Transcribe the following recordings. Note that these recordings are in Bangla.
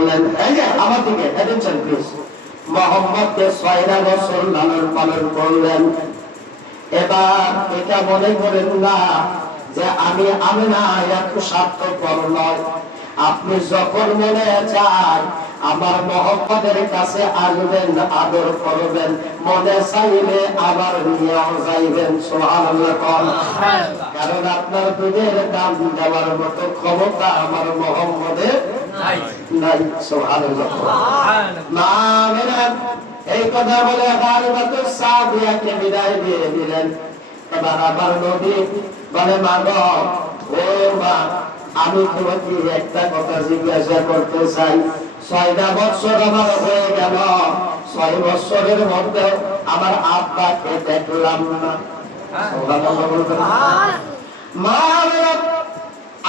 বললেন, এই যে আমার দিকে অ্যাটেনশন প্লিজ, মুহাম্মদকে 6 বছর লালন পালন করলেন। এবার এটা মনে করেন না যে আমি আমিনা এত স্বার্থপর নয়। আপনি যখন মনে চায় আমার মুহাম্মদের কাছে আসবেন, আদর করবেন, মনে চাইলে আবার নিয়েও যাইবেন। সুবহানাল্লাহ। কারণ আপনার দুধের দাম দেওয়ার মতো ক্ষমতা আমার মুহাম্মদের নাই। সুবহানাল্লাহ। মা আমিনা এই কথা বলে হালিমাতুস সাদিয়াকে বিদায় দিয়ে দিলেন। এবার আমার নবী বলে, মা গো, ও মা, আমি তোমাকে একটা কথা জিজ্ঞাসা করতে চাই। 6 বছর আমার হয়ে গেল, 6 বছরের মধ্যে আমার আব্বাকে দেখলাম না। মা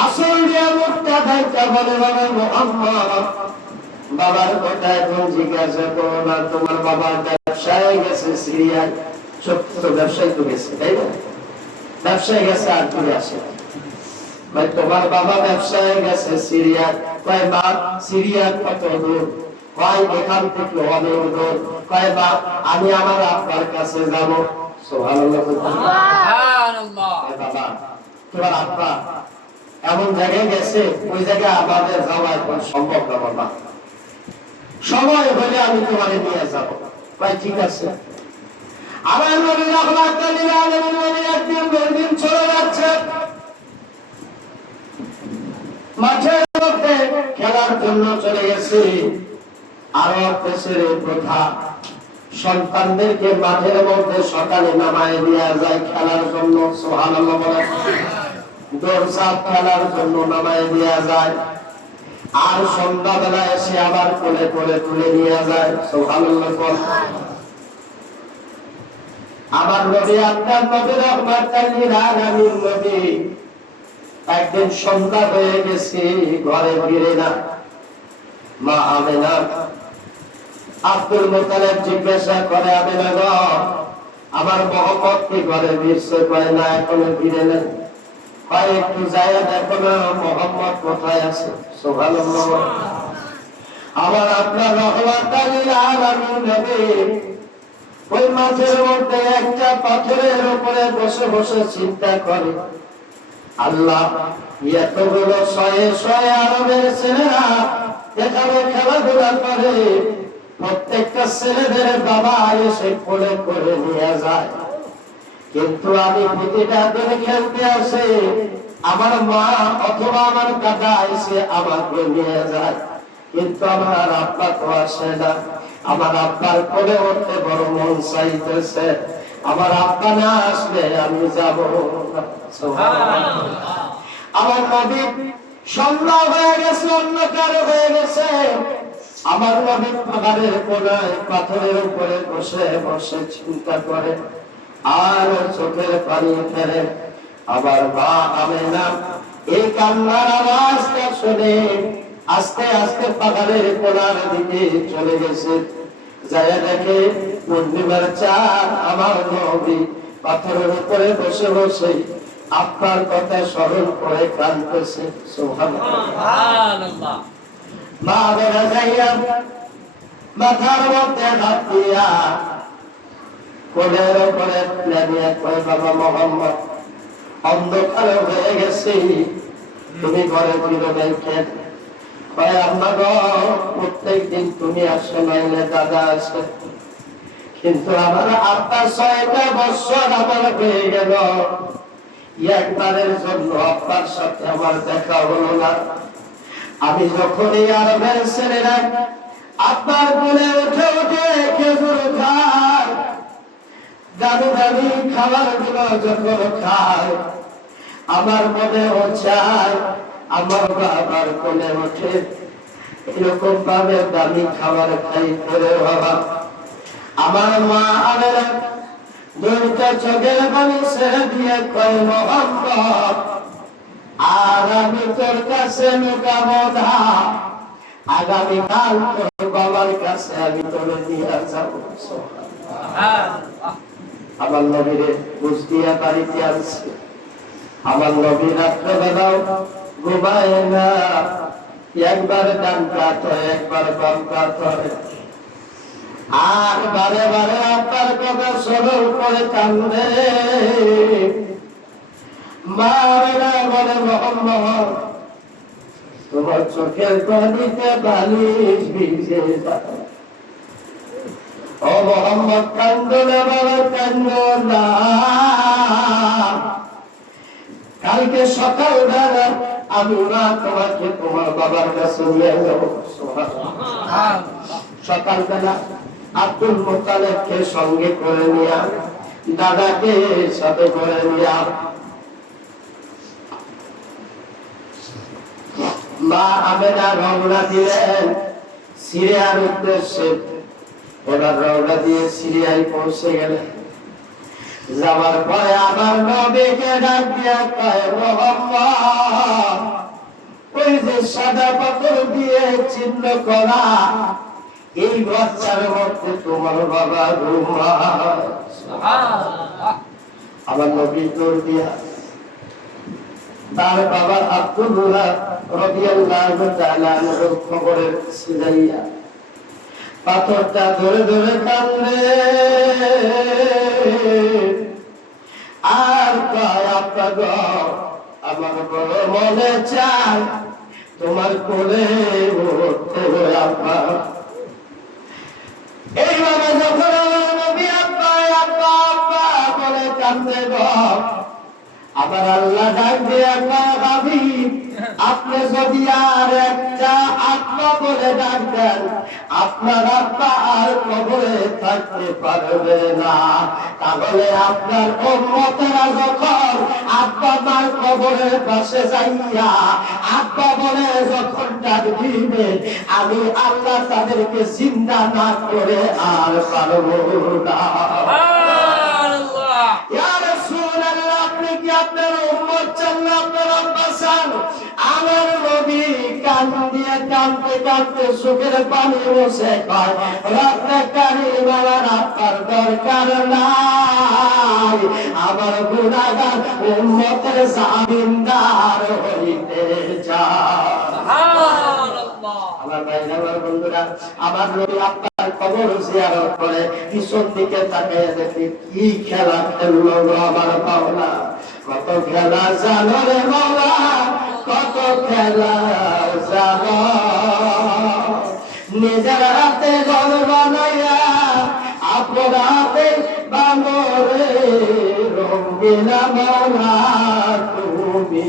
আসল দিয়ে মুখটা ঢাকা বলে, বাবা মুহাম্মদ, বাবার কথা এখন জিজ্ঞাসা করো না। তোমার বাবা ব্যবসায় গেছে সিরিয়ায়। সত্য ব্যবসায় তো গেছে, তাই না? ব্যবসায় গেছে আর ফিরে আসে ভাই। তোমার বাবা ব্যবসায় গেছে সিরিয়ায়। কয় মা, সিরিয়া কত দূর? কয় এখান থেকে অনেক দূর। কয় মা, আমি আমার আব্বার কাছে যাবো। সুবহানাল্লাহ। বাবা, তোমার আব্বা এমন জায়গায় গেছে, ওই জায়গায় আমাদের যাওয়া এখন সম্ভব না বাবা। সময় হলে আমি তোমারে নিয়ে যাব। ভাই ঠিক আছে। আমার নবী রাহমাতুল লিল আলামিন একদিন চলে যাচ্ছে মাঠের মধ্যে খেলার জন্য চলে গেছে। আরব দেশের প্রথা, সন্তানদেরকে মাঠের মধ্যে সকালে নামায় দেওয়া যায় খেলার জন্য। সুবহানাল্লাহ বলে। দৌড়ঝাঁপ খেলার জন্য নামায় দেওয়া যায়, আর সন্ধ্যাবেলা এসে আবার কোলে কোলে তুলে নিয়ে যায়। সুবহানাল্লাহ। আমার নবী, আপনার নবী রাহমাতুল লিল আলামিন নবী, একদিন সন্ধ্যা হয়ে গেছে, ঘরে ফিরে না। মা আমিনা, আব্দুল মুত্তালিব জিজ্ঞাসা করে, আমিনা গো, আমার মুহাম্মদ কি ঘরে ফিরছে? কয় না, এখনো ফিরে না। কয় একটু যায় দেখো না মুহাম্মদ কোথায় আছে। সুবহানাল্লাহ। আমার আপনার রাহমাতুল লিল আলামিন নবী ওই মাঠের মধ্যে একটা পাথরের উপরে বসে বসে চিন্তা করে, আল্লাহ, এতগুলো শয়ে শয়ে আরবের ছেলেরা এখানে খেলাধুলা করে, প্রত্যেকটা ছেলেদের বাবা এসে কোলে করে নিয়ে যায়, কিন্তু আমি প্রতিটা দিন খেলতে আসে আমার মা অথবা আমার দাদা এসে আমাকে নিয়ে যায়, কিন্তু আমার আব্বা তো আসে না। আমার আব্বার কোলে উঠতে বড় মন চাইতেছে, আমার আব্বা না আসলে আমি যাব না। আমার নবী সন্ধ্যা হয়ে গেছে, অন্ধকার হয়ে গেছে। আমার নবী পাহাড়ের কোনায় পাথরের উপরে বসে বসে চিন্তা করে আর চোখের পানি ফেলে। আবার মা আমিনা এই কান্নার আওয়াজটা শুনে আস্তে আস্তে পাহাড়ের কোনার দিকে চলে গেছে। যায় দেখে পূর্ণিমার চাঁদ আমার নবী পাথরের উপরে বসে বসে আপনার কথা স্মরণ করে কাঁদতেছে। সুবহানাল্লাহ। মা বেরা যাইয়া মাথার মধ্যে হাত দিয়া কোলের উপরে প্লেনিয়া কয়, বাবা মুহাম্মদ, অন্ধকার হয়ে গেছে, তুমি ঘরে ফিরে দেখেন। কয়, আম্মা গো, প্রত্যেকদিন তুমি আসো, নাইলে দাদা আসে, কিন্তু আমার আব্বা 6 বছর আমার হয়ে গেল, একবারের জন্য আব্বার সাথে আমার দেখা হলো না। আমি যখনই আরবের ছেলেরা আব্বার কোলে উঠে উঠে খেজুর খায়, দামি দামি খাবার গুলো যখন খায়, আমার মনে চায় আমার বাবার কোলে উঠে এরকম ভাবে দামি খাবার খাই করে বাবা। আমার মা আমিনা দুইটা চোখের পানি ছেড়ে দিয়ে কয়, মুহাম্মদ, আর আমি তোর কাছে লুকাবো না, আগামীকাল তোর বাবার কাছে আমি তোরে নিয়ে যাবো। আমার নবীরে বুঝিয়া বাড়িতে আনছে। আমার নবী রাত্রেবেলাও ঘুমায় না, একবার ডান কাত হয়, একবার বাম কাত হয়, আর বারে বারে আপনার কথা স্মরণ করে কান্দে। মায়েরা বলে মোহাম্মদ তোমার চোখের পানিতে বালিশ ভিজে যায়। ও মোহাম্মদ কান্দো না বাবা, কান্দো না, কালকে সকালবেলা আমি না তোমাকে তোমার বাবার কাছে নিয়ে যাবো। সকালবেলা আব্দুল মুত্তালিবকে সঙ্গে করে নিয়া, দাদাকে সাথে করে নিয়া মা আমেনা রওনা দিলেন সিরিয়ার উদ্দেশ্যে। এবার রওনা দিয়ে সিরিয়ায় পৌঁছে গেলেন। যাওয়ার পরে আমার নবীকে ডাক দিয়া কয়, মোহাম্মদ ওই যে সাদা পাথর দিয়ে চিহ্ন করা এই বাচ্চার মধ্যে তোমার বাবা ঘুমায়। আমার নবী দৌড় দিয়া তার বাবা আব্দুল্লাহ রাদিয়াল্লাহু তাআলা আনহুর খবরের সিজাইয়া পাথরটা ধরে ধরে কান্দে আর কয়, আব্বা গো আমার বড় মনে চায় তোমার কোলে উঠতে হয় আব্বা। এইভাবে যখন নবী আব্বা আব্বা আব্বা বলে কান্দে গো, আবার আল্লাহ ডাক দিয়ে ভাবি আপনি যদি আর একটা আত্মা বলে ডাক দেন, আপনার আত্মা আর কবরে থাকতে পারবে না। তাহলে আপনার উম্মতেরা যখন আব্বা মার কবরের পাশে যাইয়া আব্বা বলে যখন ডাক দিবে, আমি আল্লাহ তাদেরকে জিন্দা না করে আর পারবো না। আপনার উম্মত চান না, আপনার আব্বা চান? আমার নবী কান দিয়ে কাঁদতে কাঁদতে চোখের পানি মুছে কয়, রব্বে কারীম আমার আব্বার দরকার নাই, আমার গুনাহগার উম্মতের জামিনদার হইতে চায়। আমার ভাই আমার বন্ধুরা, আমার নবী আপনার কবর জিয়ারত করে পিছন দিকে তাকিয়ে দেখে কি খেলা খেললো আমার মাওলা। কত খেলা জানো রে মাওলা, কত খেলা জানো, নিজের হাতে ঘর বানাইয়া আপনার হাতে বানরে রঙিনা মাওলা তুমি।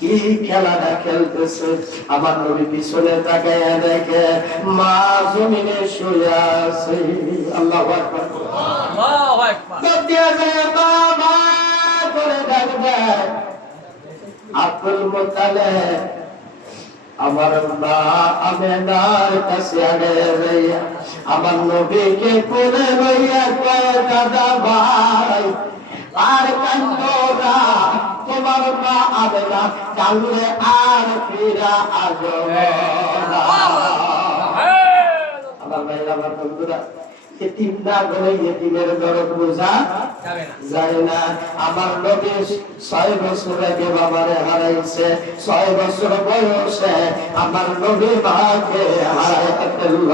কি খেলাটা খেলতেছে। আমার নবী পিছনে তাকায় দেখে মা জমিনে শুয়ে আছে। আল্লাহু আকবার, আল্লাহু আকবার। দিয়া যায় বাবা করে ডাকবে আব্দুল মুত্তালিব। আমার মা আমেনার কাছে আগে যাইয়া আমার নবীকে কোলে লইয়া কয়, দাদা ভাই আর কান্দো না, তোমার মা আমেনা কান্দলে আর ফিরা আসবে না। আমার ভাইরা আমার বন্ধুরা, এতিম না বলে এতিমের দরদ বোঝা যায় না। আমার নবী 6 বছর আগে বাবারে হারাইছে, 6 বছর বয়সে আমার নবী মাকে হারাইতে ফেলল।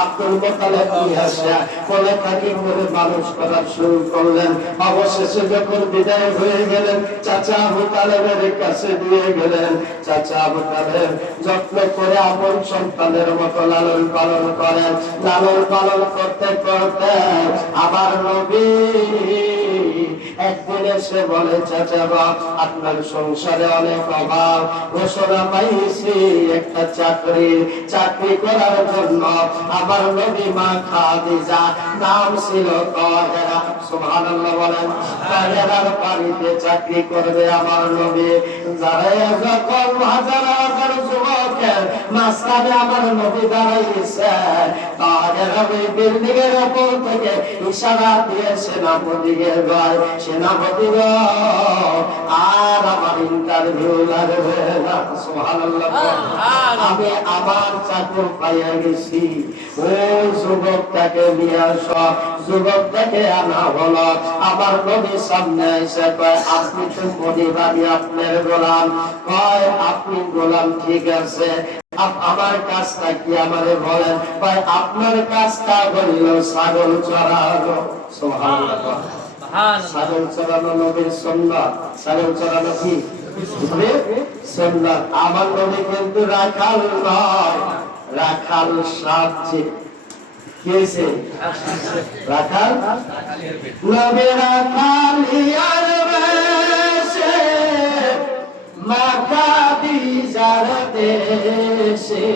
আব্দুল মুত্তালিব নিয়ে আসে কোলে থাকি করে মানুষ করা শুরু করলেন। অবশেষে যখন বিদায় হয়ে গেলেন, চাচা আবু তালেবের কাছে দিয়ে গেলেন। চাচা আবু তালেব যত্ন করে আপন সন্তানের মতো লালন পালন করেন। লালন পালন করতে করতে আমার নবী একদিন এসে বলে, চাচা বাপ আপনার সংসারে অনেক অভাব, ঘোষণা পাইছি একটা চাকরি করার জন্য। আমার নবী মা খাদিজা, নাম ছিল তাহেরা, সুবহানাল্লাহ বলেন। তাহেরার বাড়িতে চাকরি করবে আমার নবী। যারা যখন হাজার হাজার যুবকের মাঝখানে আমার নবী দাঁড়াইছে। তাহের ওই বিল্ডিং এর উপর থেকে ইশারা দিয়ে সেনাপতিকে কয়, সেনাপতি গো আর আমার ইন্টারভিউ লাগবে না। সুবহানাল্লাহ। আমি আমার চাকর পাইয়া গেছি। ওই যুবকটাকে নিয়ে আসো। যুবকটাকে আনা হলো। আমার নবীর সামনে এসে কয়, আপনি তো মদিনারি, আপনার গোলাম। কয় আপনি গোলাম, ঠিক আছে, আমার কাজটা কি আমারে বলেন। ভাই আপনার কাজটা হইল ছাগল চড়ানো। সুবহানাল্লাহ। ছাগল চড়ানো নবীর সুন্নাত। ছাগল চড়ানো কি সুন্নাত। আমার নবী কিন্তু রাখাল নয়, রাখাল সাজছে। কি হয়েছে? রাখাল নবী রাখাল ইয়ার বেশে মাতা দিজার দেশে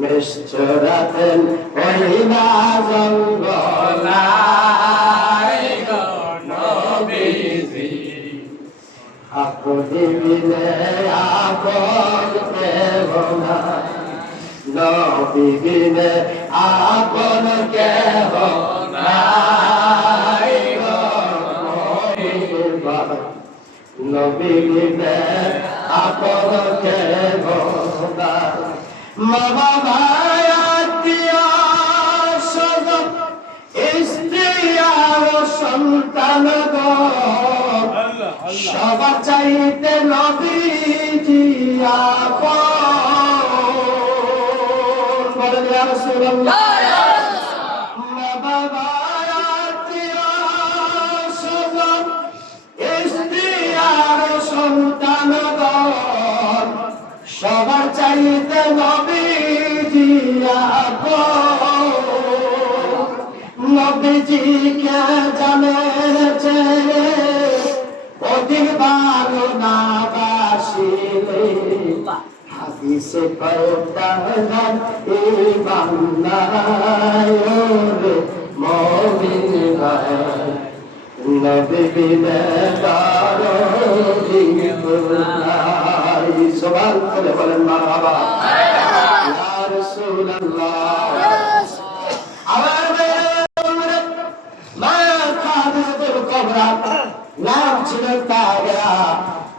মেশচরাতেন ওহিনা জঙ্গলায় গো নবীজি। আপনি বিনে আপন কেহ নাই, নবী বিনে আপন কেহ নাই গো নবী বিনে আপন কেহ নাই। মা বাবা আত্মীয় স্বজন স্ত্রী আর সন্তান গো সবার চাইতে নবীজি আপন। বলেন ইয়া রাসূলুল্লাহ। মা বাবা আত্মীয় স্বজন স্ত্রী আর সন্তান গো সবার চাইতে নবীজি আপন। নবীজিকে জানেছে অধিক ভালো না বাসিলে হাদিসে কয়তান এই বান্দায় রে মুমিন ভাই নবী বিনে কারো নাই। সুবহানাল্লাহ। বলেন মারহাবা। ইয়া রাসূলুল্লাহ। আমার মা খাদিজাতুল কুবরা নাম ছিল তাহেরা।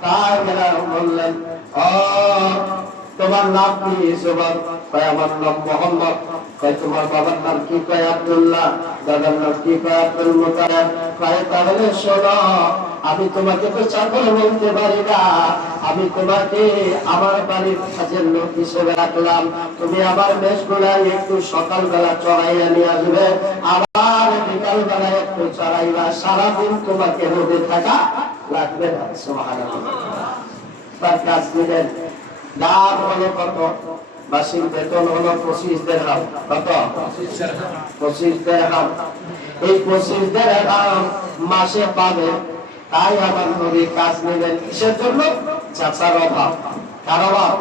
তাহেরা বললেন, ও তোমার নাম কি? যুবক কয় আমার নাম মোহাম্মদ। কয় তোমার বাবার নাম কি? কয় আব্দুল্লাহ। দাদার নাম কি? কয় আব্দুল মুতালিব। কয় তাহলে শোনো, আমি তোমাকে তো চাকর বলতে পারি না, আমি তোমাকে আমার বাড়ির কাজের লোক হিসেবে রাখলাম। তুমি আমার মেষগুলাই একটু সকালবেলা চড়াইয়া নিয়ে আসবে, আবার বিকাল বেলায় একটু চড়াইবা। সারাদিন তোমাকে রোদে থাকা লাগবে না। সুবহানাল্লাহ। তার কাজ দিলেন। দাম হলো কত? মাসিক বেতন হলো 25 দিরহাম। কত? 25 দিরহাম। এই 25 দিরহাম মাসে পাবে। তাই আমার নবী কাজ নিলেন। কিসের জন্য? চাচার অভাব। কার অভাব?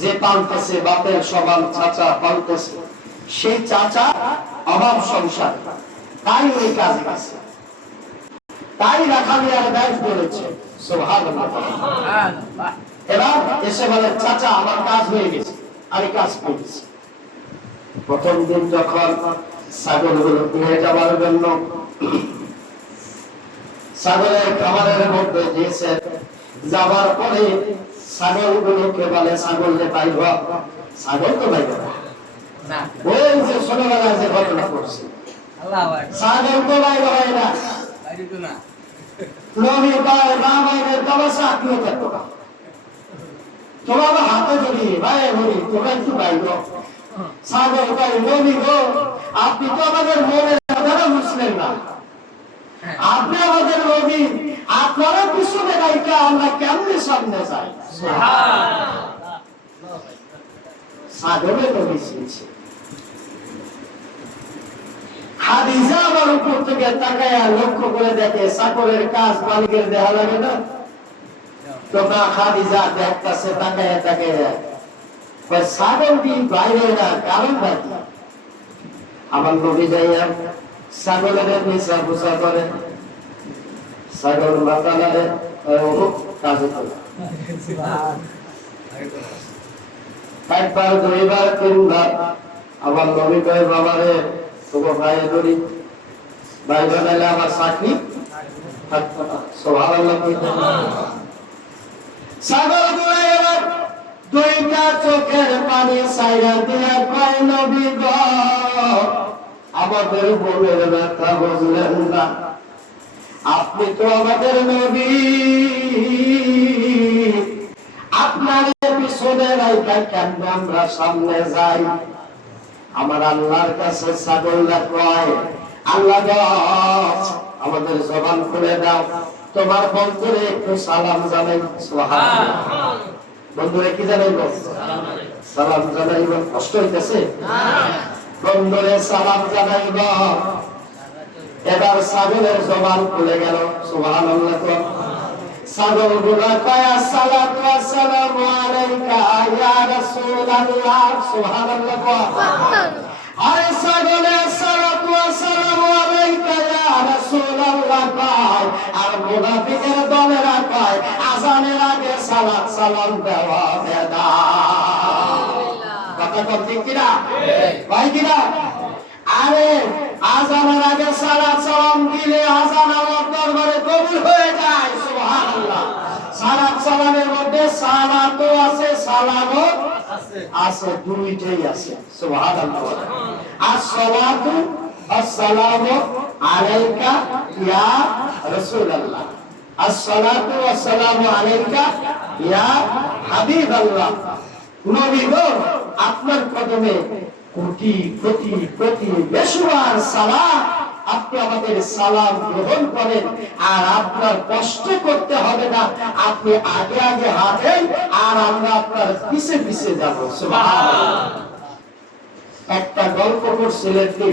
যে পালতেছে, বাপের সমান চাচা পালতেছে, সেই চাচা অভাব সংসার, তাই ওই কাজ আছে। তাই রাখালিয়ার দায়িত্ব বলেছে। সুবহানাল্লাহ। এবার এসে বলে, চাচা আমার কাজ হয়ে গেছে, আমি কাজ করেছি। প্রথম দিন যখন ছাগলগুলো নিয়ে যাওয়ার জন্য ছাগলের খামারের মধ্যে দিয়েছে, যাবার পরে ছাগলগুলোকে বলে, ছাগলকে পাইব? ছাগল তো পাইব না। ওই যে ছোটবেলায় যে ঘটনা করছে, ছাগল তো পাইব হয় না। নবী কয়, না মায়ের তবাসা আপনিও থাকতো না, তোমার হাতে যদি ভাই বলি তোমরা একটু পাইব। ছাগল কয়, নবী গো আপনি তো আমাদের মনের কথা বুঝলেন না, আপনি আমাদের নবী, আপনারা পিছনে রাইখা আমরা কেমনে সামনে যাই? ছাগলের নবী ছিলেন। খাদিজা আমার উপর থেকে তাকায়া লক্ষ্য করে দেখে ছাগলের কাজ মালিকের দেহা লাগে না। তো না, খাদিজা দেখতেছে তাকায়া তাকায়া, ছাগল কি বাইরে না, কারণ বাকি আমার নবী যাইয়া ছাগলের নিচা পোষা করে, ছাগল মাথা নাড়ে, কাজে একবার, দুইবার, তিনবার। আবার নবী কয়, বাবারে তোকে ভাইয়ে ধরি, ভাই বানাইলে আমার চাকরি থাকতো না। সুবহানাল্লাহ। ছাগল গুলো এবার দুইটা চোখের পানি ছাইরা দিয়া কয়, নবী গো, আমাদের বোনের ব্যথা বুঝলেন না, আপনি তো আমাদের নবী, আপনার পিছনে রাইখা কেমনে আমরা সামনে যাই? আমার আল্লাহর কাছে ছাগলরা কয়, আল্লাহ গো, আমাদের জবান খুলে দাও, তোমার বন্ধুরে একটু সালাম জানাই। সুবহানাল্লাহ। বন্ধুরে কি জানাইব? সালাম জানাইব। কষ্ট হইতেছে? বন্ধুরে সালাম জানাইব। এবার ছাগলের জবান খুলে গেল। সুবহানাল্লাহ। ছাগল গুলা কয়, আসসালাতু ওয়াসসালামু আলাইকা ইয়া রাসূলুল্লাহ। সুবহানাল্লাহ। আরে ছাগলে আসসালাতু ওয়াসসালামু আলাইকা ইয়া রাসূলুল্লাহ কয়, আর মুনাফিকের দলেরা কয়, আযানের আগে সালাত সালাম দেওয়া বেদাত। কথা কম ঠিক কিনা? ভাই কিনা? আরে আযানের আগে সালাত সালাম দিলে আযান আল্লাহর দরবারে কবুল হয়ে যায়। সুবহানাল্লাহ। সালাত সালামের মধ্যে সালাতও আছে, সালামও আছে, দুইটাই আছে। সুবহানাল্লাহ। আসসালাতু আসসালামু আলাইকা ইয়া রাসূলুল্লাহ, আসসালাতু ওয়াসসালামু আলাইকা ইয়া হাবিবাল্লাহ। নবী গো, আপনার কদমে কোটি কোটি কোটি বেশুমার সালাম, আপনি আমাদের সালাম গ্রহণ করেন, আর আপনার কষ্ট করতে হবে না, আপনি আগে আগে হাঁটেন আর আমরা আপনার পিছে পিছে যাব। সুবহানাল্লাহ। একটা গল্প করছিলেন কি,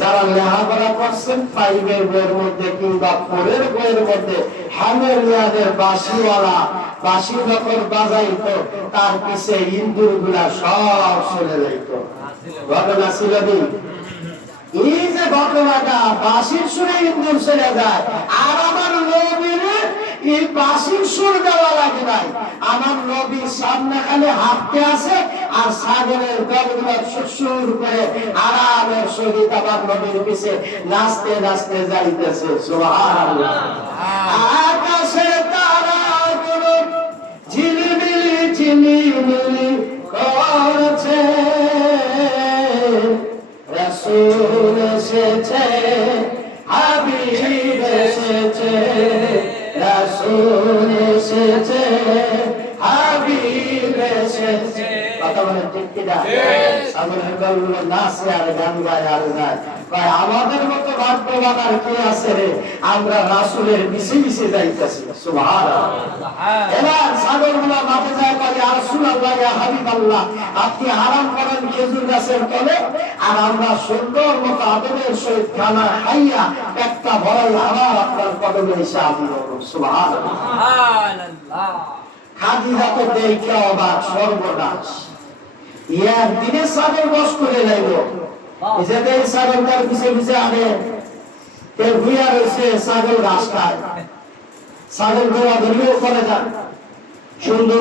যারা লেখাপড়া করছেন 5 এর বইয়ের মধ্যে কিংবা 4 এর বইয়ের মধ্যে, হামেরিয়াদের বাঁশিওয়ালা বাঁশি যখন বাজাইতো তার পিছে ইন্দুর গুলা সব চলে যাইত। ঘটনা ছিল কি? এই যে ঘটনাটা, বাঁশির সুরে ইন্দুর চলে যায়, আর আমার নবীর এই বাঁশির সুর দেওয়া লাগে নাই। আমার নবী সামনে খালি হাঁটতে আছে, আর ছাগলের দলগুলো সুর করে আরামের সহিত আমার নবীর পিছে নাচতে নাচতে যাইতেছে। সুবহানাল্লাহ। আকাশে তারাগুলো ঝিলিমিলি ঝিলিমিলি করছে, রাসূল এসেছে, হাবিব এসেছে, রাসূল এসেছে, হাবিব এসেছে। কথা বলেন ঠিক কিনা? সামনের দলগুলো নাচে আর গান গায় আর যায়, কয় আমাদের মতো ভাগ্যবান আর কে আছে রে, আমরা রাসূলের মিশে মিশে যাইতেছি। সুবহানাল্লাহ। এবার ছাগলগুলো মাঠে যায়, কয় ইয়া রাসূলুল্লাহ, ইয়া হাবিবাল্লাহ, আপনি আরাম করেন খেজুর গাছের তলে, আর আমরা সুন্দর মতো আদবের সহিত খানা খাইয়া একটা ভরাই আবার আপনার কদমে এসে হাজির হব। সুবহানাল্লাহ। খাদিজা তো দেখে অবাক, সর্বনাশ, ইয়ার দিনে ছাগল বস করে লাইব, এসে ছাগল তার পিছে পিছে আনে, কেউ ভুইয়া রয়েছে, ছাগল ঘাস খায়, ছাগল ঘোড়া ধরলেও করে যান সুন্দর